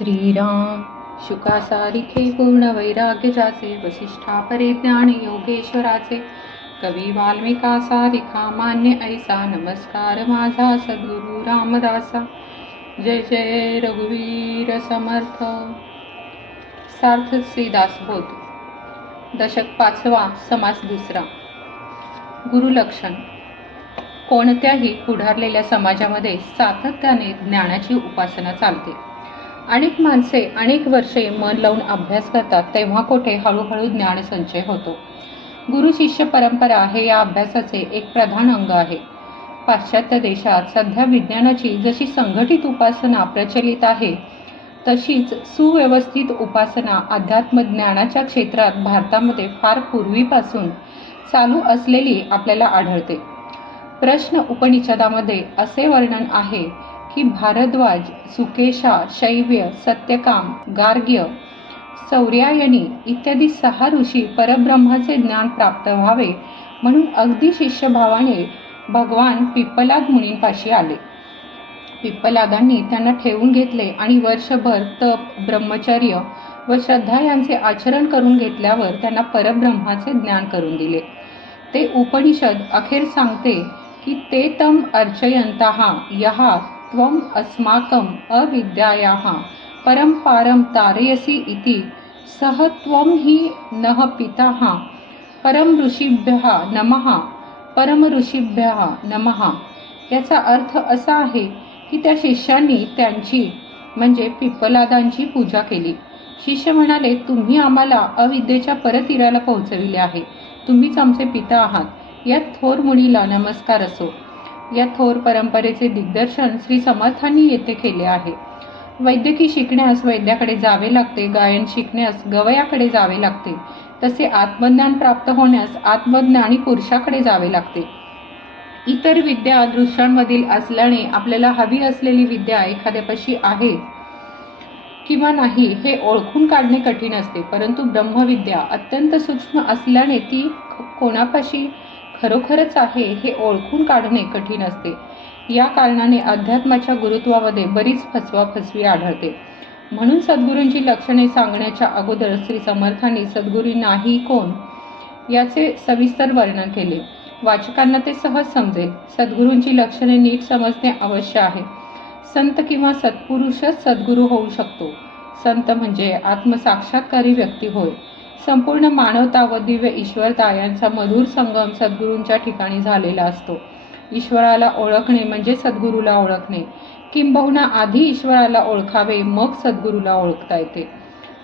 श्रीराम शुकासारिखे पूर्ण वैराग्य जाचे, वसिष्ठा परे ज्ञान योगेश्वराचे, कवी वाल्मिका सारिखा मान्य ऐसा, नमस्कार माझा सद्गुरु रामदासा. जय जय रघुवीर समर्थ. सार्थ श्रीदासबोध. दशक 5वा. समास 2. गुरुलक्षण. कोणत्याही पुढारलेल्या समाजामध्ये सातत्याने ज्ञानाची उपासना चालते. अनेक माणसे अनेक वर्षे मन लावून अभ्यास करतात, तेव्हा कोठे हळूहळू ज्ञान संचय होतो. गुरु शिष्य परंपरा हे या अभ्यासाचे एक प्रधान अंग आहे. पाश्चात्य देशात सध्या विज्ञानाची जशी संघटित उपासना प्रचलित आहे, तशीच सुव्यवस्थित उपासना अध्यात्म ज्ञानाच्या क्षेत्रात भारतामध्ये फार पूर्वीपासून चालू असलेली आपल्याला आढळते. प्रश्न उपनिषदामध्ये असे वर्णन आहे की भारद्वाज, सुकेशा, शैव्य, सत्यकाम, गार्ग्य, सौर्यायनी इत्यादी 6 ऋषी परब्रह्माचे ज्ञान प्राप्त व्हावे म्हणून अगदी शिष्यभावाने भगवान पिप्पलाद मुनींपाशी आले. पिप्पलादांनी त्यांना ठेवून घेतले आणि वर्षभर तप, ब्रह्मचर्य व श्रद्धा यांचे आचरण करून घेतल्यावर त्यांना परब्रह्माचे ज्ञान करून दिले. ते उपनिषद अखेर सांगते की ते तम अर्चयन्तः यः त्वम अस्माकं अविद्यायाः परं पारं तारयसि इति सह त्वं हि नः पिताः परम ऋषीभ्यः नमः परम ऋषीभ्यः नमः. याचा अर्थ असा आहे की त्या शिष्यांनी त्यांची म्हणजे पिप्पलादांची पूजा केली. शिष्य म्हणाले, तुम्ही आम्हाला अविद्येच्या परतीराला पोहोचविले आहे. तुम्हीच आमचे पिता आहात. या थोर मुनीला नमस्कार असो. या थोर परंपरेचे दिग्दर्शन श्री समर्थांनी येथे केले आहे. वैद्यकी शिकण्यास वैद्याकडे जावे लागते, गायन शिकण्यास गवयाकडे जावे लागते, तसे आत्मज्ञान प्राप्त होण्यास आत्मज्ञानी पुरुषाकडे जावे लागते. इतर विद्या दृश्यांमधील असल्याने आपल्याला हवी असलेली विद्या एखाद्यापाशी आहे किंवा नाही हे ओळखून काढणे कठीण असते, परंतु ब्रह्मविद्या अत्यंत सूक्ष्म असल्याने ती कोणापाशी खरोखरच आहे हे ओळखून काढणे कठीण असते. या कारणाने अध्यात्माच्या गुरुत्वामध्ये बरीच फसवाफसवी आढळते. म्हणून सद्गुरूंची लक्षणे सांगण्याच्या अगोदर श्री समर्थांनी सद्गुरू नाही कोण याचे सविस्तर वर्णन केले. वाचकांना ते सहज समजेल. सद्गुरूंची लक्षणे नीट समजणे अवश्य आहे. संत किंवा सत्पुरुषच सद्गुरू होऊ शकतो. संत म्हणजे आत्मसाक्षात्कारी व्यक्ती होय. संपूर्ण मानवता व दिव्य ईश्वरता यांचा मधुर संगम सद्गुरूंच्या ठिकाणी झालेला असतो. ईश्वराला ओळखणे म्हणजे सद्गुरूला ओळखणे. किंबहुना आधी ईश्वराला ओळखावे, मग सद्गुरूला ओळखता येते.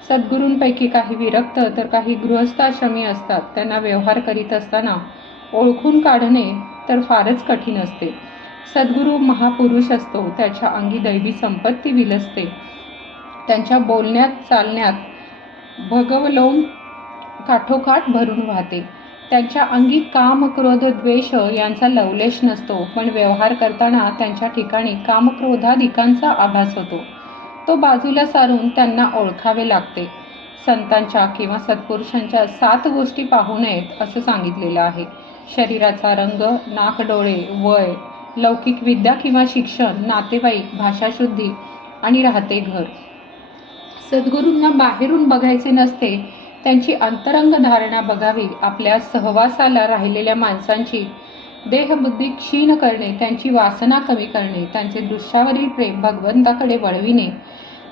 सद्गुरूंपैकी काही विरक्त तर काही गृहस्थाश्रमी असतात. त्यांना व्यवहार करीत असताना ओळखून काढणे तर फारच कठीण असते. सद्गुरू महापुरुष असतो. त्याच्या अंगी दैवी संपत्ती विलसते. त्यांच्या बोलण्यात चालण्यात भगवलोन काठोकाठ भरून वाहते. त्यांच्या अंगी काम, क्रोध, द्वेष यांचा लवलेश नसतो, पण व्यवहार करताना त्यांच्या ठिकाणी कामक्रोधादिकांचा आभास होतो. तो बाजूला सारून त्यांना ओळखावे लागते. संतांच्या किंवा सत्पुरुषांच्या 7 गोष्टी पाहू नयेत असं सांगितलेलं आहे. शरीराचा रंग, नाक, डोळे, वय, लौकिक विद्या किंवा शिक्षण, नातेवाईक, भाषाशुद्धी आणि राहते घर. सद्गुरूंना बाहेरून बघायचे नसते, त्यांची अंतरंग धारणा बघावी. आपल्या सहवासाला राहिलेल्या माणसांची देहबुद्धी क्षीण करणे, त्यांची वासना कमी करणे, त्यांचे दृश्यावरील प्रेम भगवंताकडे वळविणे,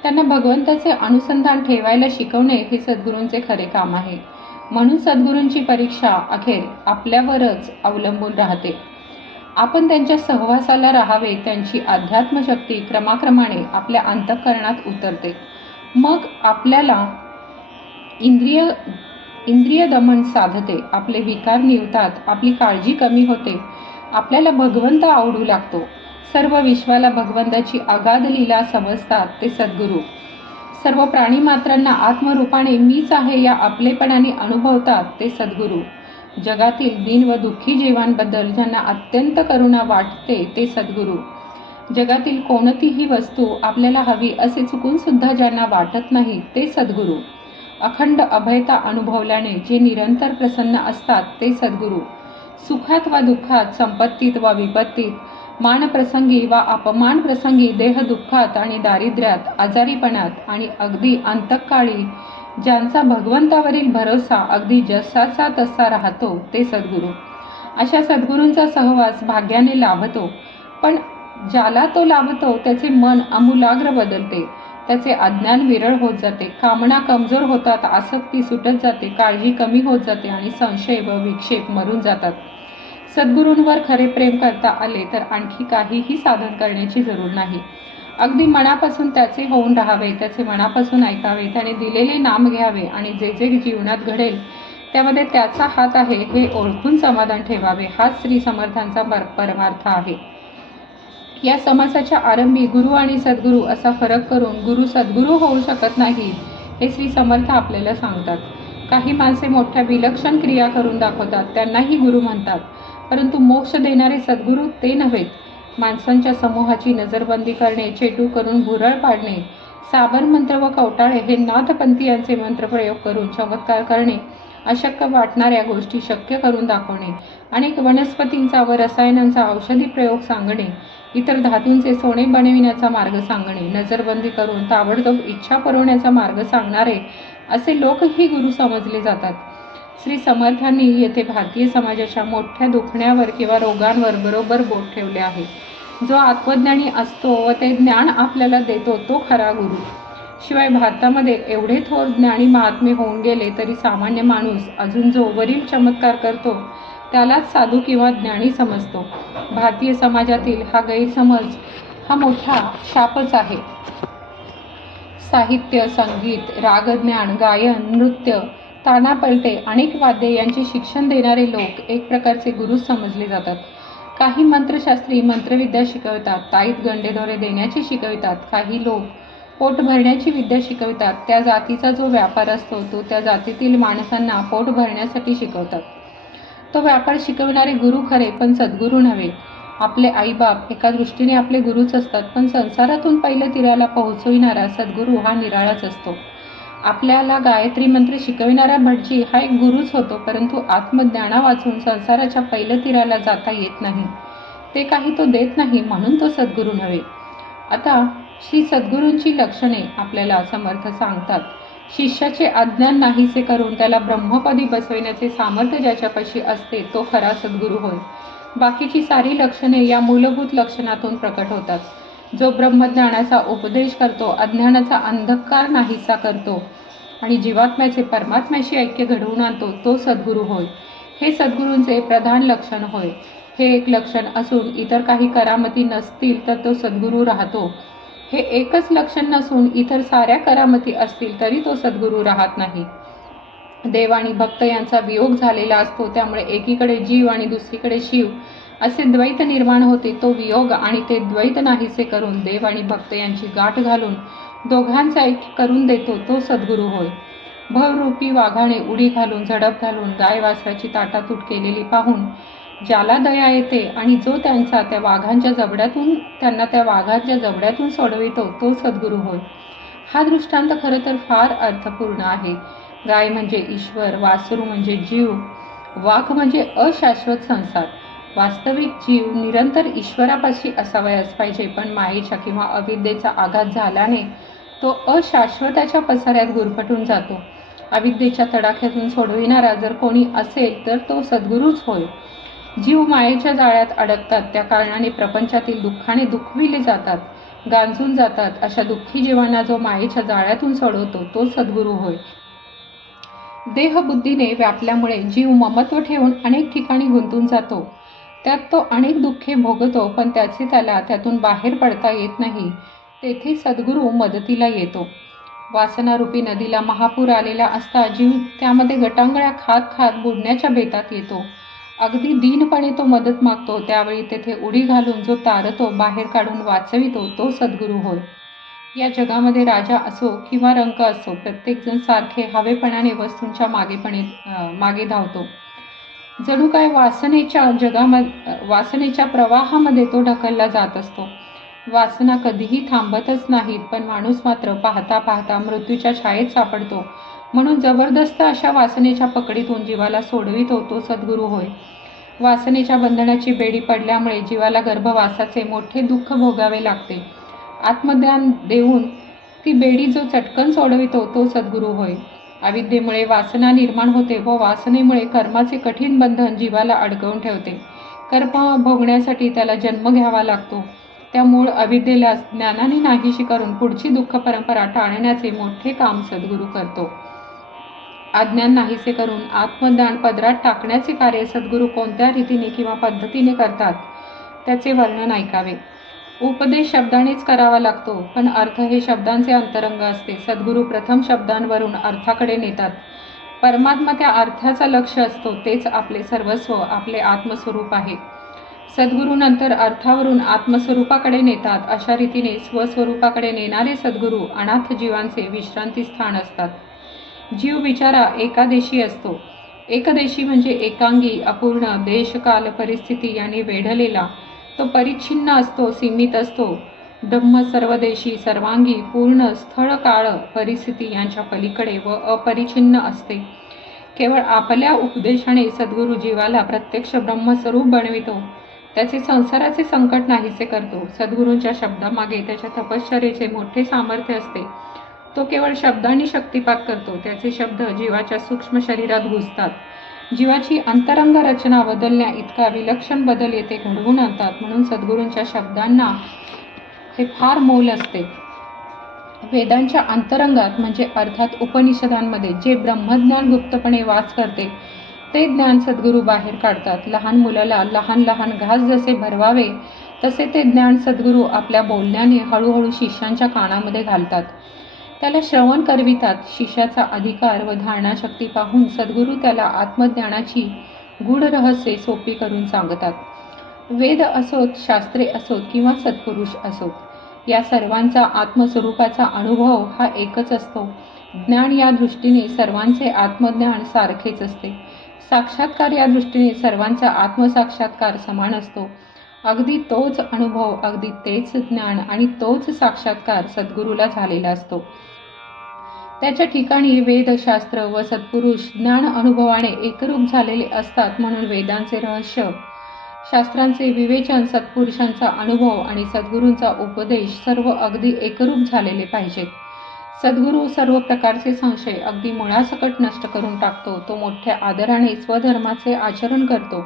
त्यांना भगवंताचे अनुसंधान ठेवायला शिकवणे हे सद्गुरूंचे खरे काम आहे. म्हणून सद्गुरूंची परीक्षा अखेर आपल्यावरच अवलंबून राहते. आपण त्यांच्या सहवासाला राहावे. त्यांची अध्यात्मशक्ती क्रमाक्रमाने आपल्या अंतःकरणात उतरते. मग आपल्याला इंद्रिय दमन साधते. आपले विकार निवतात. आपली काळजी कमी होते. आपल्याला भगवंत आवडू लागतो. सर्व विश्वाला भगवंताची अगाध लीला समजतात ते सद्गुरू. सर्व प्राणीमात्रांना आत्मरूपाने मीच आहे या आपलेपणाने अनुभवतात ते सद्गुरू. जगातील दीन व दुःखी जीवांबद्दल ज्यांना अत्यंत करुणा वाटते ते सद्गुरू. जगातील कोणतीही वस्तू आपल्याला हवी असे चुकून सुद्धा ज्यांना वाटत नाही ते सद्गुरू. अखंड अभयता अनुभवल्याने जे निरंतर प्रसन्न असतात ते सद्गुरू. सुखात वा दुःखात, संपत्तीत वा विपत्तीत मान प्रसंगी वा अपमान प्रसंगी देह दुःखात आणि दारिद्र्यात, आजारीपणात आणि अगदी अंतकाळी ज्यांचा भगवंतावरील भरोसा अगदी जसाचा तसा राहतो ते सद्गुरू. अशा सद्गुरूंचा सहवास भाग्याने लाभतो. पण ज्याला तो लाभतो त्याचे मन आमूलाग्र बदलते, त्याचे अज्ञान विरळ होत जाते, कामना कमजोर होतात, आसक्ती सुटत जाते, काळजी कमी होत जाते आणि संशय व विक्षेप मरून जातात. सद्गुरूंवर खरे प्रेम करता आले तर आणखी काहीही साधन करण्याची जरूर नाही. अगदी मनापासून त्याचे होऊन राहावे, त्याचे मनापासून ऐकावे, त्याने दिलेले नाम घ्यावे आणि जे जे जीवनात घडेल त्यामध्ये त्याचा हात आहे हे ओळखून समाधान ठेवावे. हाच श्री समर्थांचा परमार्थ आहे. या समासाच्या आरंभी गुरु आणि सद्गुरू असा फरक करून गुरु सद्गुरू होऊ शकत नाही हे श्री समर्थ आपल्याला सांगतात. काही माणसे मोठ्या विलक्षण क्रिया करून दाखवतात, त्यांनाही गुरु म्हणतात, परंतु मोक्ष देणारे सद्गुरू ते नव्हेत. माणसांच्या समूहाची नजरबंदी करणे, चेटू करून भुरळ पाडणे, साबर मंत्र व कवटाळे हे नाथपंथीयांचे मंत्रप्रयोग करून चमत्कार करणे, अशक्य वाटणाऱ्या गोष्टी शक्य करून दाखवणे, अनेक वनस्पतींचा व रसायनांचा औषधी प्रयोग सांगणे, इतर धातूंचे सोने बनविण्याचा मार्ग सांगणे, नजरबंदी करून ताबडतोब इच्छा पुरवण्याचा मार्ग सांगणारे असे लोकही गुरु समजले जातात. श्री समर्थांनी येथे भारतीय समाजाच्या मोठ्या दुखण्यावर किंवा रोगांवर बरोबर बोट ठेवले आहे. जो आत्मज्ञानी असतो व ते ज्ञान आपल्याला देतो तो खरा गुरु. शिवाय भारतामध्ये एवढे थोर ज्ञानी महात्मे होऊन गेले तरी सामान्य माणूस अजून जो वरील चमत्कार करतो त्यालाच साधू किंवा ज्ञानी समजतो. भारतीय समाजातील हा गैरसमज हा मोठा शापच आहे. साहित्य, संगीत, रागज्ञान, गायन, नृत्य, तानापलटे, अनेक वाद्ये यांचे शिक्षण देणारे लोक एक प्रकारचे गुरु समजले जातात. काही मंत्रशास्त्री मंत्रविद्या शिकवतात, ताईत गंडेदोरे देण्याचे शिकवितात. काही लोक पोट भरण्याची विद्या शिकवितात. त्या जातीचा जो व्यापार असतो तो त्या जातीतील माणसांना पोट भरण्यासाठी शिकवतात. तो व्यापार शिकविणारे गुरु खरे, पण सद्गुरू नव्हे. आपले आईबाप एका दृष्टीने आपले गुरुच असतात, पण संसारातून पहिल्या तीराला पोहोचविणारा सद्गुरू हा निराळाच असतो. आपल्याला गायत्री मंत्र शिकविणारा भटजी हा एक गुरुच होतो, परंतु आत्मज्ञाना वाचून संसाराच्या पहिल्या तीराला जाता येत नाही. ते काही तो देत नाही, म्हणून तो सद्गुरू नव्हे. आता श्री सद्गुरूंची लक्षणे आपल्याला समर्थ सांगतात. शिष्याचे अज्ञान नाहीसे करून त्याला ब्रह्मपदी बसविण्याचे सामर्थ्य ज्याच्यापाशी असते तो खरा सद्गुरू होय. बाकीची सारी लक्षणे या मूलभूत लक्षणातून प्रकट होतात. जो ब्रह्मज्ञानाचा उपदेश करतो, अज्ञानाचा अंधकार नाहीसा करतो आणि जीवात्म्याचे परमात्म्याशी ऐक्य घडवून आणतो तो सद्गुरू होय. हे सद्गुरूंचे प्रधान लक्षण होय. हे एक लक्षण असून इतर काही करामती नसतील तर तो सद्गुरू राहतो. हे एकच लक्षण नसून इतर साऱ्या करामती असतील तरी तो सद्गुरू राहत नाही. देव आणि भक्त यांचा वियोग झालेला असतो, त्यामुळे एकीकडे जीव आणि दुसरीकडे शिव असे द्वैत निर्माण होते. तो वियोग आणि ते द्वैत नाहीसे करून देव आणि भक्त यांची गाठ घालून दोघांचा ऐक्य करून देतो तो सद्गुरू होय. भवरूपी वाघाने उडी घालून झडप घालून गाय वासराची ताटातूट केलेली पाहून ज्याला दया येते आणि जो त्यांना त्या वाघांच्या जबड्यातून सोडवितो तो सद्गुरू होय. हा दृष्टांत खरं तर फार अर्थपूर्ण आहे. गाय म्हणजे ईश्वर, वासरू म्हणजे जीव, वाघ म्हणजे अशाश्वत संसार. वास्तविक जीव निरंतर ईश्वरापाशी असावयास पाहिजे, पण मायेच्या किंवा अविद्येचा आघात झाल्याने तो अशाश्वताच्या पसाऱ्यात गुरफटून जातो. अविद्येच्या तडाख्यातून सोडविणारा जर कोणी असेल तर तो सद्गुरूच होय. जीव मायेच्या जाळ्यात अडकतात, त्या कारणाने प्रपंचातील दुःखाने दुखविले जातात, गांजून जातात. अशा दुःखी जीवांना जो मायेच्या जाळ्यातून सोडवतो तो सद्गुरू होय. देहबुद्धीने व्यापल्यामुळे जीव ममत्व ठेवून अनेक ठिकाणी गुंतून जातो. त्यात तो अनेक दुःखे भोगतो, पण त्याला त्यातून बाहेर पडता येत नाही. तेथे सद्गुरू मदतीला येतो. वासनारूपी नदीला महापूर आलेला असता जीव त्यामध्ये गटांगळ्या खात खात बुडण्याच्या बेतात येतो. अगदी दीनपणे तो मदत मागतो. त्यावेळी तेथे उडी घालून जो तारतो, बाहेर काढून वाचवितो तो सद्गुरू होय. या जगामध्ये राजा असो किंवा रंक असो, प्रत्येकजण सारखे हवेपणाने वस्तूंच्या मागे धावतो. जणू काय वासनेच्या प्रवाहामध्ये तो ढकलला जात असतो. वासना कधीही थांबतच नाहीत, पण माणूस मात्र पाहता पाहता मृत्यूच्या छायेत सापडतो. म्हणून जबरदस्त अशा वासनेच्या पकडीतून जीवाला सोडवितो तो सद्गुरू होय. वासनेच्या बंधनाची बेडी पडल्यामुळे जीवाला गर्भवासाचे मोठे दुःख भोगावे लागते. आत्मज्ञान देऊन ती बेडी जो चटकन सोडवितो तो सद्गुरू होय. अविद्येमुळे वासना निर्माण होते व वासनेमुळे कर्माचे कठीण बंधन जीवाला अडकवून ठेवते. कर्म भोगण्यासाठी त्याला जन्म घ्यावा लागतो. त्या मूळ अविद्येला ज्ञानाने नाहीशी करून पुढची दुःख परंपरा टाळण्याचे मोठे काम सद्गुरू करतो. अज्ञान नाहीसे करून आत्मज्ञान पदरात टाकण्याचे कार्य सद्गुरू कोणत्या रीतीने किंवा पद्धतीने करतात त्याचे वर्णन ऐकावे. उपदेश शब्दानेच करावा लागतो, पण अर्थ हे शब्दांचे अंतरंग असते. सद्गुरू प्रथम शब्दांवरून अर्थाकडे नेतात. परमात्मा त्या अर्थाचा लक्ष असतो. तेच आपले सर्वस्व, आपले आत्मस्वरूप आहे. सद्गुरू नंतर अर्थावरून आत्मस्वरूपाकडे नेतात. अशा रीतीने स्वस्वरूपाकडे नेणारे सद्गुरू अनाथ जीवांचे विश्रांती स्थान असतात. जीव बिचारा एकादेशी असतो. एकदेशी म्हणजे एकांगी, अपूर्ण, देशकाल परिस्थिती यांनी वेढलेला. तो परिच्छिन्न असतो, सीमित असतो. ब्रह्म सर्वदेशी, सर्वांगी, पूर्ण, स्थळ, काळ, परिस्थिती यांच्या पलीकडे व अपरिच्छिन्न असते. केवळ आपल्या उपदेशाने सद्गुरू जीवाला प्रत्यक्ष ब्रह्मस्वरूप बनवितो. त्याचे संसाराचे संकट नाहीसे करतो. सद्गुरूंच्या शब्दामागे त्याच्या तपश्चर्येचे मोठे सामर्थ्य असते. तो केवळ शब्दांनी शक्तिपात करतो. त्याचे शब्द जीवाच्या सूक्ष्म शरीरात घुसतात. जीवाची अंतरंग रचना बदलण्या इतका विलक्षण बदल येथे घडवून आणतात. म्हणून सद्गुरूंच्या शब्दांना हे फार मोल असते. वेदांच्या अंतरंगात म्हणजे अर्थात उपनिषदांमध्ये जे ब्रह्मज्ञान गुप्तपणे वास करते ते ज्ञान सद्गुरू बाहेर काढतात. लहान मुलाला लहान लहान घास जसे भरवावे तसे ते ज्ञान सद्गुरू आपल्या बोलण्याने हळूहळू शिष्यांच्या कानामध्ये घालतात. त्याला श्रवण करवितात. शिष्याचा अधिकार व धारणाशक्ती पाहून सद्गुरू त्याला आत्मज्ञानाची गूढ रहस्ये सोपी करून सांगतात. वेद असोत, शास्त्रे असोत किंवा सत्पुरुष असोत, या सर्वांचा आत्मस्वरूपाचा अनुभव हा एकच असतो. ज्ञान या दृष्टीने सर्वांचे आत्मज्ञान सारखेच असते. साक्षात्कार या दृष्टीने सर्वांचा आत्मसाक्षात्कार समान असतो. अगदी तोच अनुभव, अगदी तेच ज्ञान आणि तोच साक्षात्कार सद्गुरूला झालेला असतो. त्याच्या ठिकाणी वेद, शास्त्र व सत्पुरुष ज्ञान अनुभवाने एकरूप झालेले असतात. म्हणून वेदांचे रहस्य, शास्त्रांचे विवेचन, सत्पुरुषांचा अनुभव आणि सद्गुरूंचा उपदेश सर्व अगदी एकरूप झालेले पाहिजेत. सद्गुरू सर्व प्रकारचे संशय अगदी मुळासकट नष्ट करून टाकतो. तो मोठ्या आदराने स्वधर्माचे आचरण करतो.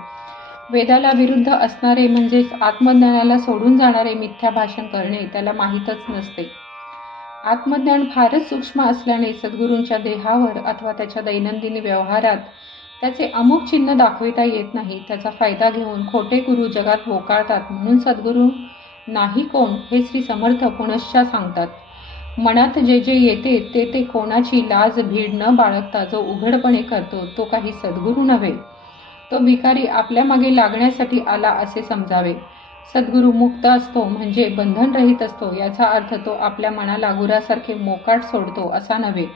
वेदाला विरुद्ध असणारे म्हणजेच आत्मज्ञानाला सोडून जाणारे मिथ्या भाषण करणे त्याला माहीतच नसते. आत्मज्ञान फारच सूक्ष्म असल्याने सद्गुरूंच्या देहावर अथवा त्याच्या दैनंदिन व्यवहारात त्याचे अमुक चिन्ह दाखविता येत नाही. त्याचा फायदा घेऊन खोटे गुरु जगात बोकाळतात. म्हणून सद्गुरू नाही कोण हे श्री समर्थ पुनश्च सांगतात. मनात जे जे येते ते कोणाची लाज भीड न बाळगता जो उघडपणे करतो तो काही सद्गुरू नव्हे. तो भिकारी आपल्या मागे लागण्यासाठी आला असे समजावे. सद्गुरू मुक्त असतो म्हणजे बंधनरहित असतो. याचा अर्थ तो आपल्या मनाला गुरासारखे मोकाट सोडतो असा नव्हे.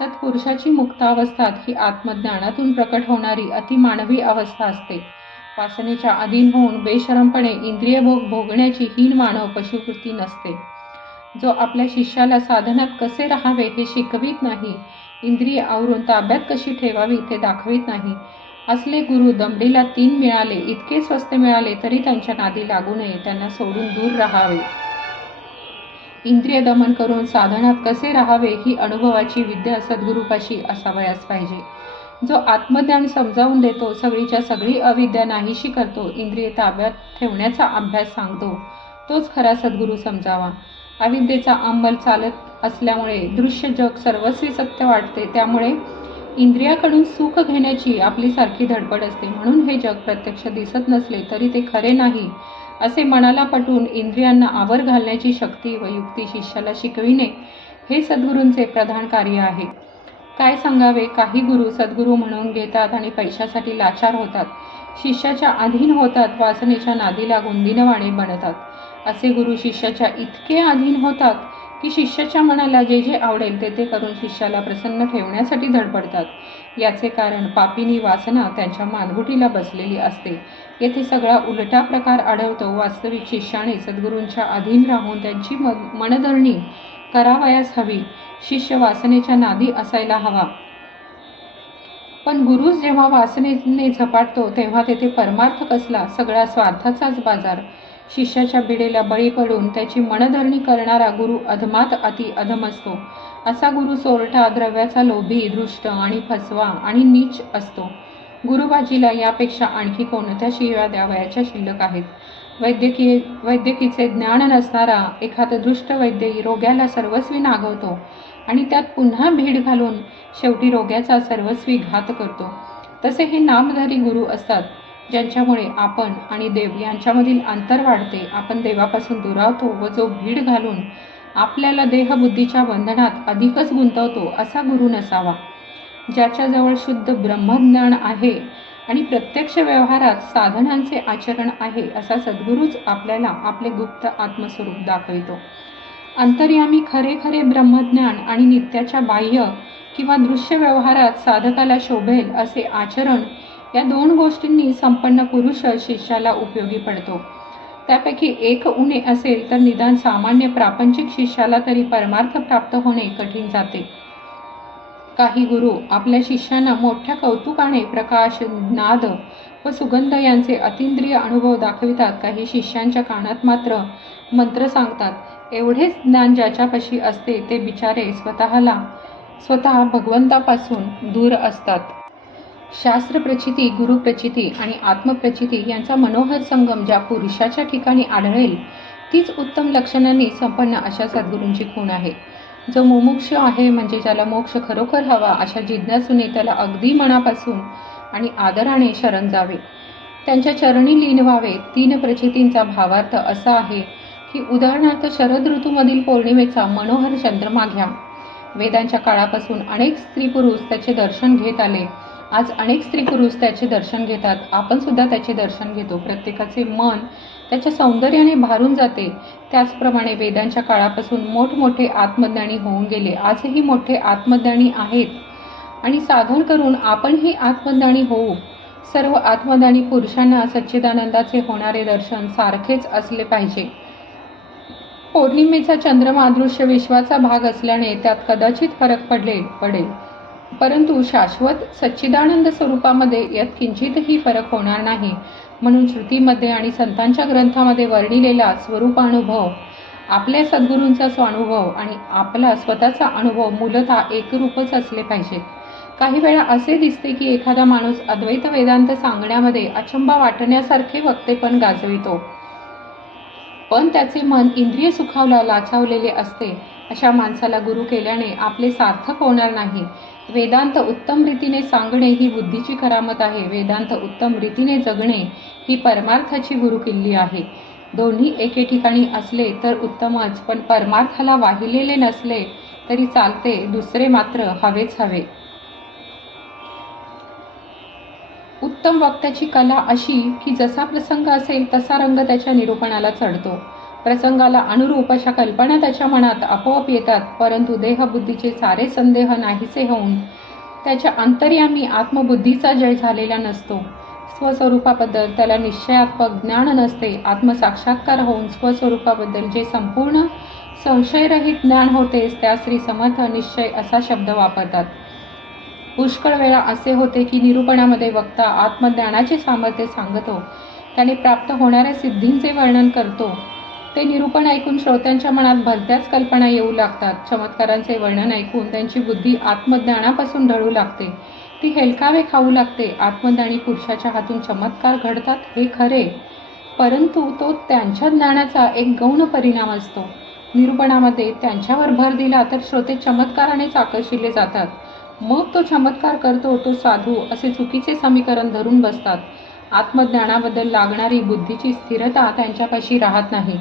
सत्पुरुषाची मुक्तावस्था ही आत्मज्ञानातून प्रकट होणारी अतिमानवी अवस्था असते. वासनेच्या अधीन होऊन बेशरमपणे इंद्रिय भोग भोगण्याची हीन मानव पशुवृत्ती नसते. जो आपल्या शिष्याला साधनात कसे राहावे हे शिकवित नाही, इंद्रिय आवरून ताब्यात कशी ठेवावी ते दाखवित नाही, असले गुरु दमडीला 3 मिळाले, इतके स्वस्त मिळाले तरी त्यांच्या नादी लागू नये. त्यांना सोडून दूर राहावे. इंद्रिय दमन करून साधनात कसे राहावे ही अनुभवाची विद्या सद्गुरूपाशी असावयास पाहिजे. जो आत्मज्ञान समजावून देतो, सगळीच्या सगळी अविद्या नाहीशी करतो, इंद्रिय ताब्यात ठेवण्याचा अभ्यास सांगतो, तोच खरा सद्गुरू समजावा. अविद्येचा अंमल चालत असल्यामुळे दृश्य जग सर्वस्वी सत्य वाटते. त्यामुळे इंद्रियाकडून सुख घेण्याची आपली सारखी धडपड असते. म्हणून हे जग प्रत्यक्ष दिसत नसले तरी ते खरे नाही असे मनाला पटवून इंद्रियांना आवर घालण्याची शक्ती व युक्ती शिष्याला शिकविणे हे सद्गुरूंचे प्रधान कार्य आहे. काय सांगावे, काही गुरु सद्गुरू म्हणून घेतात आणि पैशासाठी लाचार होतात, शिष्याच्या अधीन होतात, वासनेच्या नादी लागून दिनवाणे बनतात. असे गुरु शिष्याच्या इतके अधीन होतात की शिष्याच्या मनाला जे जे आवडेल ते करून शिष्याला प्रसन्न ठेवण्यासाठी धडपडतात. याचे कारण पापिनी वासना त्यांच्या मानगुटीला बसलेली असते. येथे सगळा उलटा प्रकार आढळतो. वास्तविक शिष्याने सद्गुरूंच्या अधीन राहून त्यांची मनधरणी करावयास हवी. शिष्य वासनेच्या नादी असायला हवा. पण गुरुच जेव्हा वासनेने झपाटतो तेव्हा तेथे परमार्थ कसला, सगळा स्वार्थाचाच बाजार. शिष्याच्या बिडेला बळी पडून त्याची मनधरणी करणारा गुरु अधमात अति अधम असतो. असा गुरु चोरटा, द्रव्याचा लोभी, दृष्ट आणि फसवा आणि नीच असतो. गुरुबाजीला यापेक्षा आणखी कोणत्या शिव्या द्यावयाच्या शिल्लक आहेत. वैद्यकीचे ज्ञान नसणारा एखादा दृष्ट वैद्य रोग्याला सर्वस्वी नागवतो आणि त्यात पुन्हा भीड घालून शेवटी रोग्याचा सर्वस्वी घात करतो. तसे हे नामधारी गुरु असतात, ज्यांच्यामुळे आपण आणि देव यांच्यामधील अंतर वाढते. आपण देवापासून दुरावतो व जो भीड घालून आपल्याला देहबुद्धीच्या बंधनात अधिकच गुंतवतो असा गुरु नसावा. ज्याच्याजवळ शुद्ध ब्रह्मज्ञान आहे आणि प्रत्यक्ष व्यवहारात साधनांचे आचरण आहे असा सद्गुरूच आपल्याला आपले गुप्त आत्मस्वरूप दाखवितो. अंतर्यामी खरे खरे ब्रह्मज्ञान आणि नित्याच्या बाह्य किंवा दृश्य व्यवहारात साधकाला शोभेल असे आचरण या दोन गोष्टींनी संपन्न पुरुष शिष्याला उपयोगी पडतो. त्यापैकी एक उणे असेल तर निदान सामान्य प्रापंचिक शिष्याला तरी परमार्थ प्राप्त होणे कठीण जाते. काही गुरु आपल्या शिष्यांना मोठ्या कौतुकाने प्रकाश, नाद व सुगंध यांचे अतिंद्रिय अनुभव दाखवितात. काही शिष्यांच्या कानात मात्र मंत्र सांगतात. एवढेच ज्ञान ज्याच्यापाशी असते ते बिचारे स्वतः भगवंतापासून दूर असतात. शास्त्रप्रचिती, गुरुप्रचिती आणि आत्मप्रचिती यांचा मनोहर संगम ज्या पुरुषाच्या ठिकाणी आढळेल तीच उत्तम लक्षणांनी संपन्न अशा सद्गुरूंची खूण आहे. जो मुमुक्ष आहे, म्हणजे ज्याला मोक्ष खरोखर हवा, अशा जिज्ञासूने त्याला अगदी मनापासून आणि आदराने शरण जावे, त्यांच्या चरणी लीन व्हावे. तीन प्रचितींचा भावार्थ असा आहे की उदाहरणार्थ शरद ऋतूमधील पौर्णिमेचा मनोहर चंद्रमा घ्या. वेदांच्या काळापासून अनेक स्त्री पुरुष त्याचे दर्शन घेत आले. आज अनेक स्त्री पुरुष त्याचे दर्शन घेतात. आपण सुद्धा त्याचे दर्शन घेतो. प्रत्येकाचे मन त्याच्या सौंदर्याने भारून जाते. त्याचप्रमाणे वेदांच्या काळापासून मोठमोठे आत्मज्ञानी होऊन गेले. आजही मोठे आत्मज्ञानी आहेत आणि साधन करून आपणही आत्मज्ञानी होऊ. सर्व आत्मज्ञानी पुरुषांना सच्चिदानंदाचे होणारे दर्शन सारखेच असले पाहिजे. पौर्णिमेचा चंद्रमा दृश्य विश्वाचा भाग असल्याने त्यात कदाचित फरक पडेल, परंतु शाश्वत सच्चिदानंद स्वरूपामध्ये यात किंचितही फरक होणार नाही. म्हणून श्रुतीमध्ये आणि संतांच्या ग्रंथामध्ये वर्णिलेला स्वरूपानुभव, आपल्या सद्गुरूंचा स्वानुभव आणि आपला स्वतःचा अनुभव मूलतः एकरूपच असले पाहिजेत. काही वेळा असे दिसते की एखादा माणूस अद्वैत वेदांत सांगण्यामध्ये अचंबा वाटण्यासारखे वक्तेपण गाजवितो, पण त्याचे मन इंद्रिय सुखावला लाचावलेले असते. अशा माणसाला गुरु केल्याने आपले सार्थक होणार नाही. वेदांत उत्तम रीतीने सांगणे ही बुद्धीची करामत आहे. वेदांत उत्तम रीतीने जगणे ही परमार्थाची गुरुकिल्ली आहे. दोन्ही एके ठिकाणी असले तर उत्तमच, पण परमार्थाला वाहिलेले नसले तरी चालते. दुसरे मात्र हवेच हवे. उत्तम वक्त्याची कला अशी की जसा प्रसंग असेल तसा रंग त्याच्या निरूपणाला चढतो. प्रसंगाला अनुरूप अशा कल्पना त्याच्या मनात आपोआप येतात, परंतु देहबुद्धीचे सारे संदेह नाहीसे होऊन त्याच्या अंतर्यामी आत्मबुद्धीचा जय झालेला नसतो. स्वस्वरूपाबद्दल त्याला निश्चयात्मक ज्ञान नसते. आत्मसाक्षात्कार होऊन स्वस्वरूपाबद्दल जे संपूर्ण संशयरहित ज्ञान होतेच त्या श्री समर्थ निश्चय असा शब्द वापरतात. पुष्कळ वेळा असे होते की निरूपणामध्ये वक्ता आत्मज्ञानाचे सामर्थ्य सांगतो, त्याने प्राप्त होणाऱ्या सिद्धींचे वर्णन करतो. ते निरूपण ऐकून श्रोत्यांच्या मनात भलत्याच कल्पना येऊ लागतात. चमत्कारांचे वर्णन ऐकून त्यांची बुद्धी आत्मज्ञानापासून ढळू लागते. ती हेलकावे खाऊ लागते. आत्मज्ञानी पुरुषाच्या हातून चमत्कार घडतात हे खरे, परंतु तो त्यांच्या ज्ञानाचा एक गौण परिणाम असतो. निरूपणामध्ये त्यांच्यावर भर दिला तर श्रोते चमत्कारानेच आकर्षिले जातात. मग तो चमत्कार करतो तो साधू असे चुकीचे समीकरण धरून बसतात. आत्मज्ञानाबद्दल लागणारी बुद्धीची स्थिरता त्यांच्यापाशी राहत नाही.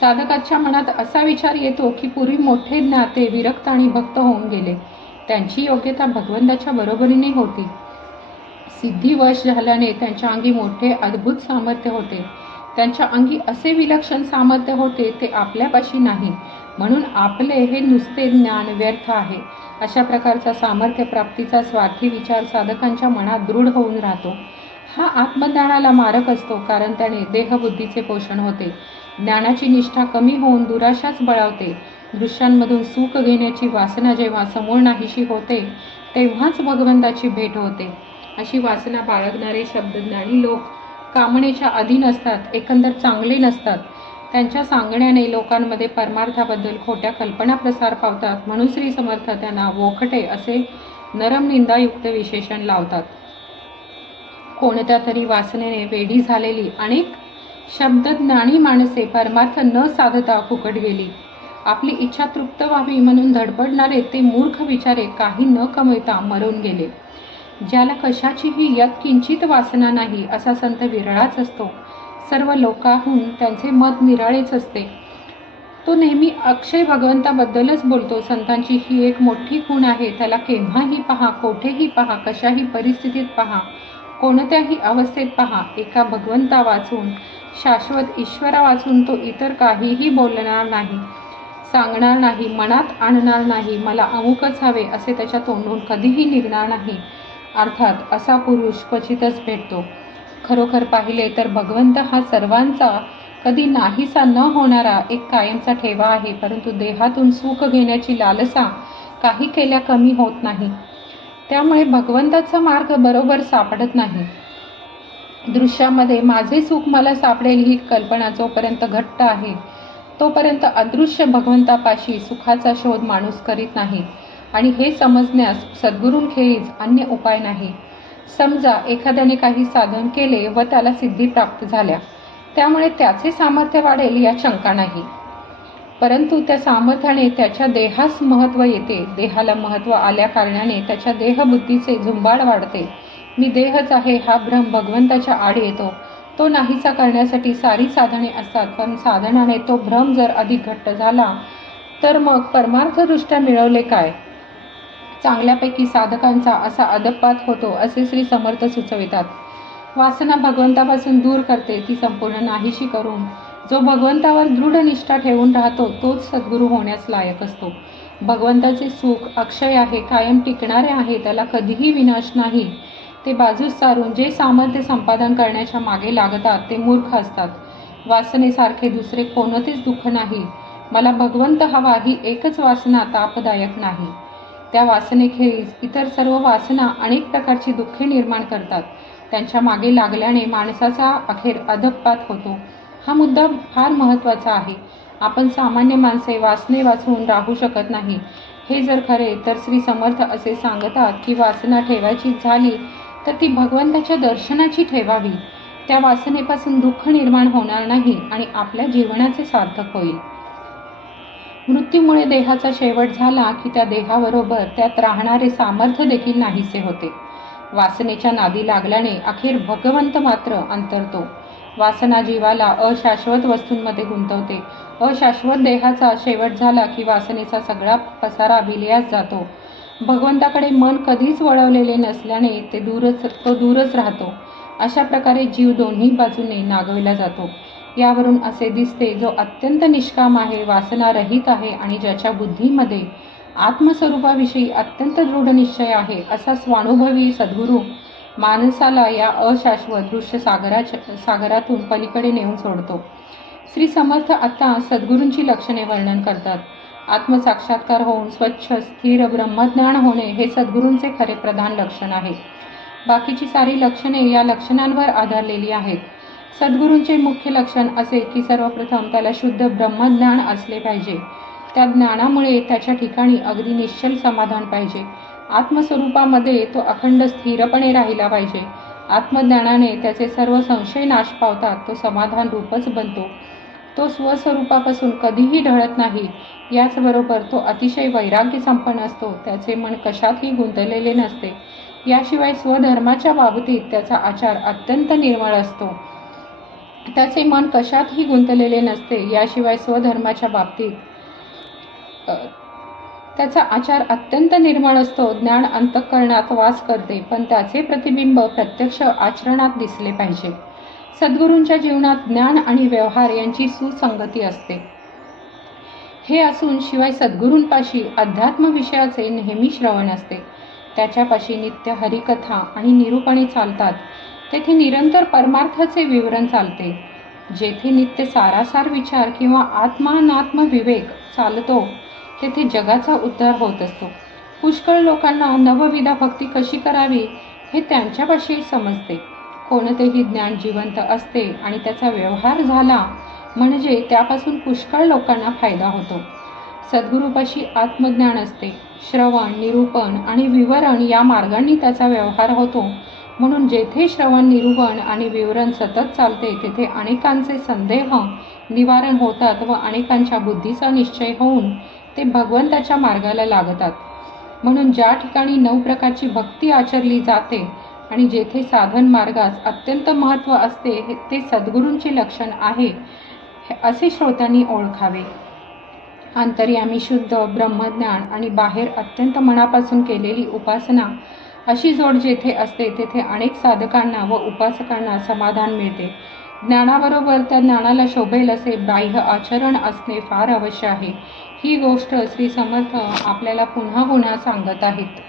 साधकाच्या मनात असा विचार येतो की पूर्वी मोठे ज्ञाते विरक्त आणि भक्त होऊन गेले. त्यांची योग्यता भगवंताच्या बरोबरीने होती. सिद्धिवश झाल्याने त्यांच्या अंगी मोठे अद्भुत सामर्थ्य होते. त्यांच्या अंगी असे विलक्षण सामर्थ्य होते ते आपल्यापाशी नाही. म्हणून आपले हे नुसते ज्ञान व्यर्थ आहे. अशा प्रकारचा सामर्थ्य प्राप्तीचा स्वार्थी विचार साधकांच्या मनात दृढ होऊन राहतो. हा आत्मज्ञानाला मारक असतो, कारण त्याने देहबुद्धीचे पोषण होते. ज्ञानाची निष्ठा कमी होऊन दुराशाच बळावते. दृश्यांमधून सुख घेण्याची वासना जेव्हा समूळ नाहीशी होते तेव्हाच भगवंताची भेट होते. अशी वासना बाळगणारे शब्दज्ञानी लोक कामनेच्या अधीन असतात, एकंदर चांगले नसतात. त्यांच्या सांगण्याने लोकांमध्ये परमार्थाबद्दल खोट्या कल्पना प्रसार पावतात. म्हणून श्री समर्थ त्यांना वोखटे असे नरम निंदायुक्त विशेषण लावतात. कोणत्या तरी वासनेने वेडी झालेली अनेक शब्दज्ञानी माणसे परमार्थ न साधता फुकट गेली. आपली इच्छा तृप्त व्हावी म्हणून धडपडणारे ते मूर्ख बिचारे काही न कमविता मरून गेले. ज्याला कशाचीही यत्किंचित वासना नाही असा संत विरळाच असतो. सर्व लोकांहून त्यांचे मत निराळेच असते. तो नेहमी अक्षय भगवंताबद्दलच बोलतो. संतांची ही एक मोठी खूण आहे. त्याला केव्हाही पहा, कोठेही पहा, कशाही परिस्थितीत पहा, कोणत्याही अवस्थेत पहा, एका भगवंता वाचून, शाश्वत ईश्वरा वाचून तो इतर काहीही बोलणार नाही, सांगणार नाही, मनात आणणार नाही. मला अमुकच हवे असे त्याच्या तोंडून कधीही निघणार नाही. अर्थात असा पुरुष क्वचितच भेटतो. खरोखर पाहिले तर भगवंत हा सर्वांचा कधी नाहीसा न होणारा एक कायमचा ठेवा आहे. परंतु देहातून सुख घेण्याची लालसा काही केल्या कमी होत नाही. त्यामुळे भगवंताचा मार्ग बरोबर सापडत नाही. दृश्यामध्ये माझे सुख मला सापडेल ही कल्पना जोपर्यंत घट्ट आहे तोपर्यंत अदृश्य भगवंतापाशी सुखाचा शोध माणूस करीत नाही. आणि हे समजण्यास सद्गुरूंखेरीज अन्य उपाय नाही. समजा एखाद्याने काही साधन केले व त्याला सिद्धी प्राप्त झाल्या, त्यामुळे त्याचे सामर्थ्य वाढेल यात शंका नाही. परंतु त्या सामर्थ्याने त्याच्या देहास महत्त्व येते. देहाला महत्त्व आल्या कारणाने त्याच्या देहबुद्धीचे झुंबाड वाढते. मी देहच आहे हा भ्रम भगवंताच्या आड येतो. तो नाहीसा करण्यासाठी सारी साधने असतात, पण साधनाने तो भ्रम जर अधिक घट्ट झाला तर मग परमार्थदृष्ट्या मिळवले काय? चांगल्यापैकी साधकांचा असा अधःपात होतो असे श्री समर्थ सुचवितात. वासना भगवंतापासून दूर करते, ती संपूर्ण नाहीशी करून जो भगवंतावर दृढ निष्ठा ठेवून राहतो तोच सद्गुरू होण्यास लायक असतो. भगवंताचे सुख अक्षय आहे, कायम टिकणारे आहे, त्याला कधीही विनाश नाही. ते बाजूस सारून जे सामर्थ्य संपादन करण्याच्या मागे लागतात ते मूर्ख असतात. वासनेसारखे दुसरे कोणतेच दुःख नाही. मला भगवंत हवा ही एकच वासना तापदायक नाही. त्या वासनेखेरीज इतर सर्व वासना अनेक प्रकारची दुःखे निर्माण करतात. त्यांच्या मागे लागल्याने माणसाचा अखेर अधःपात होतो. हा मुद्दा फार महत्त्वाचा आहे. आपण सामान्य माणसे वासने वाचून राहू शकत नाही. हे जर खरे तर श्री समर्थ असे सांगतात की वासना ठेवायची झाली तर ती भगवंताच्या दर्शनाची ठेवावी. त्या वासनेपासून दुःख निर्माण होणार नाही आणि आपल्या जीवनाचे सार्थक होईल. मृत्यूमुळे देहाचा शेवट झाला की त्या देहाबरोबर त्यात राहणारे सामर्थ्य देखील नाहीसे होते. वासनेच्या नादी लागल्याने अखेर भगवंत मात्र अंतरतो. वासना जीवाला अशाश्वत वस्तूंमध्ये गुंतवते. अशाश्वत देहाचा शेवट झाला की वासनेचा सगळा पसारा विलयास जातो. भगवंताकडे मन कधीच वळवलेले नसल्याने तो दूरच राहतो. अशा प्रकारे जीव दोन्ही बाजूने नागविला जातो. यावरून असे दिसते जो अत्यंत निष्काम आहे, वासनारहित आहे आणि ज्याच्या बुद्धीमध्ये आत्मस्वरूपाविषयी अत्यंत दृढ निश्चय आहे, असा स्वानुभवी सद्गुरू माणसाला या अशाश्वत दृश्य सागरातून पलीकडे नेऊन सोडतो. श्री समर्थ आता सद्गुरूंची लक्षणे वर्णन करतात. आत्मसाक्षात्कार होऊन स्वच्छ स्थिर ब्रह्मज्ञान होणे हे सद्गुरूंचे खरे प्रधान लक्षण आहे. बाकीची सारी लक्षणे या लक्षणांवर आधारलेली आहेत. सद्गुरूंचे मुख्य लक्षण असे की सर्वप्रथम त्याला शुद्ध ब्रह्मज्ञान असले पाहिजे. त्या ज्ञानामुळे त्याच्या ठिकाणी अगदी निश्चल समाधान पाहिजे. आत्मस्वरूपामध्ये तो अखंड स्थिरपणे राहिला पाहिजे. आत्मज्ञानाने त्याचे सर्व संशय नाश पावतात. तो समाधान रूपच बनतो. तो स्वस्वरूपापासून कधीही ढळत नाही. याचबरोबर तो अतिशय वैराग्य संपन्न असतो. त्याचे मन कशातही गुंतलेले नसते. याशिवाय स्वधर्माच्या बाबतीत त्याचा आचार अत्यंत निर्मळ असतो. त्याचे मन कशातही गुंतलेले नसते. याशिवाय स्वधर्माच्या बाबतीत त्याचा आचार अत्यंत निर्मळ असतो. ज्ञान अंतःकरणात वास करते, पण त्याचे प्रतिबिंब प्रत्यक्ष आचरणात दिसले पाहिजे. सद्गुरूंच्या जीवनात ज्ञान आणि व्यवहार यांची सुसंगती असते. हे असून शिवाय सद्गुरूंपाशी अध्यात्म विषयाचे नेहमी श्रवण असते. त्याच्यापाशी नित्य हरिकथा आणि निरूपणे चालतात. तेथे निरंतर परमार्थाचे विवरण चालते. जेथे नित्य सारासार विचार किंवा आत्मानात्म विवेक चालतो तेथे जगाचा उद्धार होत असतो. पुष्कळ लोकांना नवविधा भक्ती कशी करावी हे त्यांच्यापाशी समजते. कोणतेही ज्ञान जिवंत असते आणि त्याचा व्यवहार झाला म्हणजे त्यापासून पुष्कळ लोकांना फायदा होतो. सद्गुरूपाशी आत्मज्ञान असते. श्रवण, निरूपण आणि विवरण या मार्गांनी त्याचा व्यवहार होतो. म्हणून जेथे श्रवण, निरूपण आणि विवरण सतत चालते तेथे अनेकांचे संदेह निवारण होतात व अनेकांच्या बुद्धीचा निश्चय होऊन ते भगवंताच्या मार्गाला लागतात. म्हणून ज्या ठिकाणी 9 प्रकारची भक्ती आचरली जाते आणि जेथे साधन मार्गास अत्यंत महत्त्व असते ते सद्गुरूंचे लक्षण आहे असे श्रोत्यांनी ओळखावे. अंतर्यामी शुद्ध ब्रह्मज्ञान आणि बाहेर अत्यंत मनापासून केलेली उपासना अशी जोड जेथे असते तेथे अनेक साधकांना व उपासकांना समाधान मिळते. ज्ञानाबरोबर त्या ज्ञानाला शोभेल असे बाह्य आचरण असणे फार आवश्यक आहे. ही गोष्ट श्री समर्थ आपल्याला पुन्हा पुन्हा सांगत आहेत.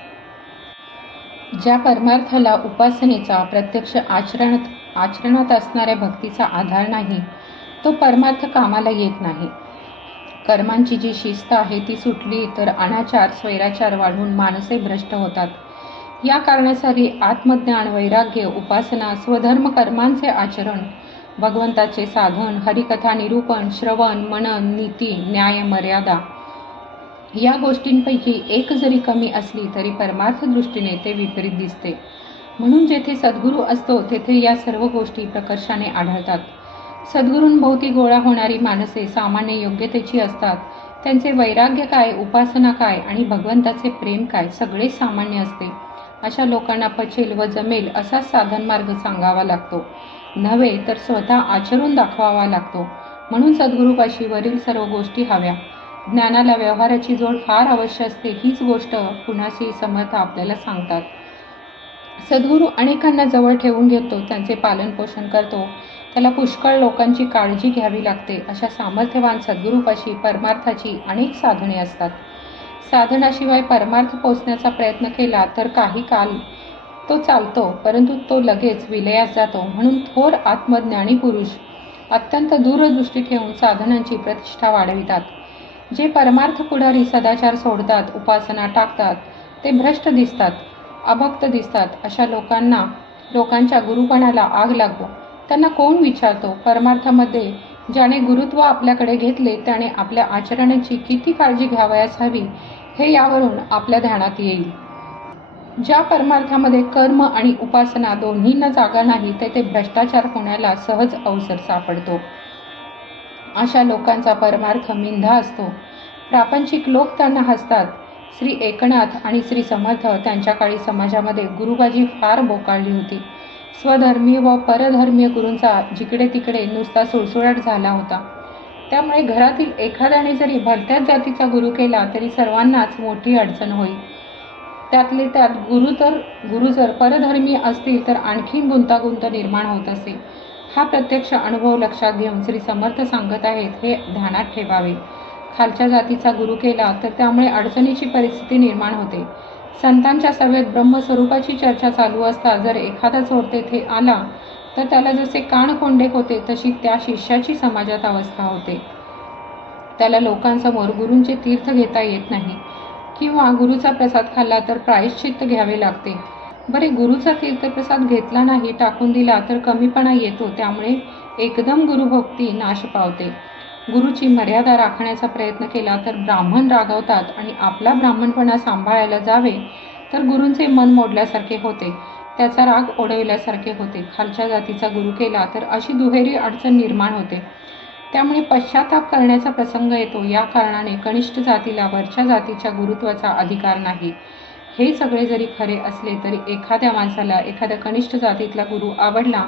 ज्या परमार्थाला उपासनेचा प्रत्यक्ष आचरणात असणाऱ्या भक्तीचा आधार नाही तो परमार्थ कामाला येत नाही. कर्मांची जी शिस्त आहे ती सुटली तर अनाचार स्वैराचार वाढून माणसे भ्रष्ट होतात. या कारणासाठी आत्मज्ञान, वैराग्य, उपासना, स्वधर्म कर्मांचे आचरण, भगवंताचे साधन, हरिकथा निरूपण, श्रवण, मनन, नीती, न्याय, मर्यादा या गोष्टींपैकी एक जरी कमी असली तरी परमार्थ दृष्टीने ते विपरीत दिसते. म्हणून जेथे सद्गुरू असतो तेथे या सर्व गोष्टी प्रकर्षाने आढळतात. सद्गुरूंभोवती गोळा होणारी माणसे सामान्य योग्यतेची असतात. त्यांचे वैराग्य काय, उपासना काय आणि भगवंताचे प्रेम काय सगळेच सामान्य असते. अशा लोकांना पचेल व जमेल असा साधन मार्ग सांगावा लागतो, नव्हे तर स्वतः आचरून दाखवावा लागतो. म्हणून सद्गुरूपाशी वरील सर्व गोष्टी हव्या. ज्ञानाला व्यवहाराची जोड फार अवश्य असते. हीच गोष्ट पुन्हा श्री समर्थ आपल्याला सांगतात. सद्गुरू अनेकांना जवळ ठेवून घेतो, त्यांचे पालन पोषण करतो. त्याला पुष्कळ लोकांची काळजी घ्यावी लागते. अशा सामर्थ्यवान सद्गुरूपाशी परमार्थाची अनेक साधने असतात. साधनाशिवाय परमार्थ पोचण्याचा प्रयत्न केला तर काही काल तो चालतो, परंतु तो लगेच विलयास जातो. म्हणून थोर आत्मज्ञानी पुरुष अत्यंत दूरदृष्टी ठेवून साधनांची प्रतिष्ठा वाढवितात. जे परमार्थ पुढारी सदाचार सोडतात, उपासना टाकतात ते भ्रष्ट दिसतात, अभक्त दिसतात. अशा लोकांच्या गुरुपणाला आग लागो. त्यांना कोण विचारतो? परमार्थामध्ये ज्याने गुरुत्व आपल्याकडे घेतले त्याने आपल्या आचरणाची किती काळजी घ्यावयास हवी हे यावरून आपल्या ध्यानात येईल. ज्या परमार्थामध्ये कर्म आणि उपासना दोन्हींना जागा नाही तेथे भ्रष्टाचार होण्याला सहज अवसर सापडतो. अशा लोकांचा परमार्थ मिंधा असतो. प्रापंचिक लोक त्यांना हसतात. श्री एकनाथ आणि श्री समर्थ त्यांच्या काळी समाजामध्ये गुरुबाजी फार बोकाळली होती. स्वधर्मीय व परधर्मीय गुरूंचा जिकडे तिकडे नुसता सुळसुळाट झाला होता. त्यामुळे घरातील एखाद्याने जरी भलत्याच जातीचा गुरु केला तरी सर्वांनाच मोठी अडचण होईल. त्यातले त्यात गुरु जर परधर्मीय असतील तर आणखी गुंतागुंत निर्माण होत असे. हा प्रत्यक्ष अनुभव लक्षात घेऊन श्री समर्थ सांगत आहेत, हे ध्यानात ठेवावे. खालच्या जातीचा गुरु केला तर त्यामुळे अडचणीची परिस्थिती निर्माण होते. संतांच्या सभेत ब्रह्मस्वरूपाची चर्चा चालू असता जर एखादा चोर तेथे आला तर त्याला जसे कान कोंडे होते तशी त्या शिष्याची समाजात अवस्था होते. त्याला लोकांसमोर गुरूंचे तीर्थ घेता येत नाही किंवा गुरुचा प्रसाद खाल्ला तर प्रायश्चित्त घ्यावे लागते. बरे, गुरुचा तीर्थप्रसाद घेतला नाही, टाकून दिला तर कमीपणा येतो. त्यामुळे एकदम गुरुभक्ती नाश पावते. गुरुची मर्यादा राखण्याचा प्रयत्न केला तर ब्राह्मण रागावतात आणि आपला ब्राह्मणपणा सांभाळायला जावे तर गुरूंचे मन मोडल्यासारखे होते, त्याचा राग ओढवल्यासारखे होते. खालच्या जातीचा गुरु केला तर अशी दुहेरी अडचण निर्माण होते. त्यामुळे पश्चाताप करण्याचा प्रसंग येतो. या कारणाने कनिष्ठ जातीला वरच्या जातीच्या गुरुत्वाचा अधिकार नाही. हे सगळे जरी खरे असले तरी एखाद्या माणसाला एखाद्या कनिष्ठ जातीतला गुरु आवडला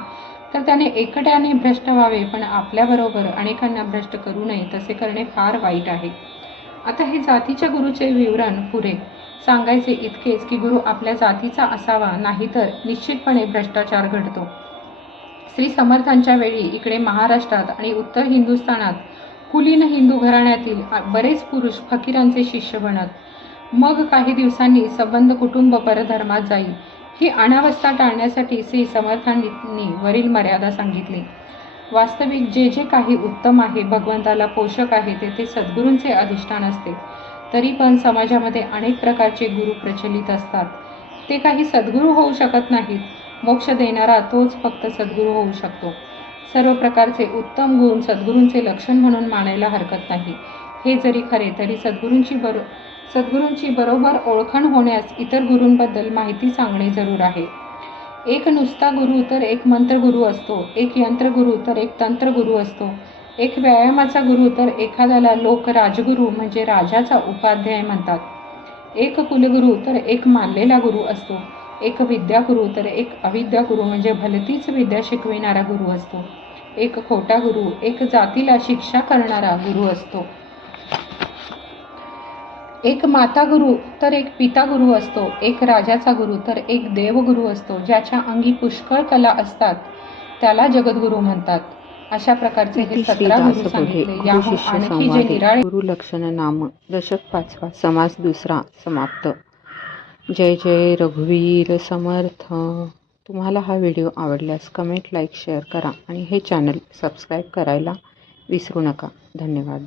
तर त्याने एकट्याने भ्रष्ट व्हावे, पण आपल्याबरोबर अनेकांना भ्रष्ट करू नये. तसे करणे फार वाईट आहे. आता हे जातीच्या गुरुचे विवरण पुरे. सांगायचे इतकेच की गुरु आपल्या जातीचा असावा, नाहीतर निश्चितपणे भ्रष्टाचार घडतो. श्री समर्थांच्या वेळी इकडे महाराष्ट्रात आणि उत्तर हिंदुस्थानात कुलीन हिंदू घराण्यातील बरेच पुरुष फकीरांचे शिष्य बनत. मग काही दिवसांनी संबंध कुटुंब परधर्मात जाईल. ही अनावस्था टाळण्यासाठी श्री समर्थांनी वरील मर्यादा सांगितली. वास्तविक जे जे काही उत्तम आहे, भगवंताला पोषक आहे, तेथे सद्गुरूंचे अधिष्ठान असते. तरी पण समाजामध्ये अनेक प्रकारचे गुरु प्रचलित असतात. ते काही सद्गुरू होऊ शकत नाहीत. मोक्ष देणारा तोच फक्त सद्गुरू होऊ शकतो. सर्व प्रकारचे उत्तम गुण सद्गुरूंचे लक्षण म्हणून मानायला हरकत नाही. हे जरी खरे तरी सद्गुरूंची बरोबर ओळखण होण्यास इतर गुरूंबद्दल माहिती सांगणे जरूर आहे. एक नुसता गुरु तर एक मंत्रगुरू असतो, एक यंत्रगुरू तर एक तंत्रगुरू असतो, एक व्यायामाचा गुरु तर एखाद्याला लोक राजगुरू म्हणजे राजाचा उपाध्याय म्हणतात. एक कुलगुरू तर एक मानलेला गुरु असतो, एक विद्यागुरू तर एक अविद्यागुरू म्हणजे भलतीच विद्या शिकविणारा गुरु असतो, एक खोटा गुरु एक जातीला शिक्षा करणारा गुरु असतो, एक माता गुरु तर एक पिता गुरु असतो, एक राजाचा गुरु तर एक देवगुरु असतो. ज्याच्या अंगी पुष्कळ कला असतात त्याला जगद्गुरू म्हणतात. अशा प्रकारचे हे 17 गुरु सांगितले. याहून आणखी जे निराळे गुरु लक्षण नाम दशक 5 समास 2 समाप्त. जय जय रघुवीर समर्थ. तुम्हाला हा व्हिडिओ आवडल्यास कमेंट, लाईक, शेअर करा आणि हे चॅनल सबस्क्राईब करायला विसरू नका. धन्यवाद.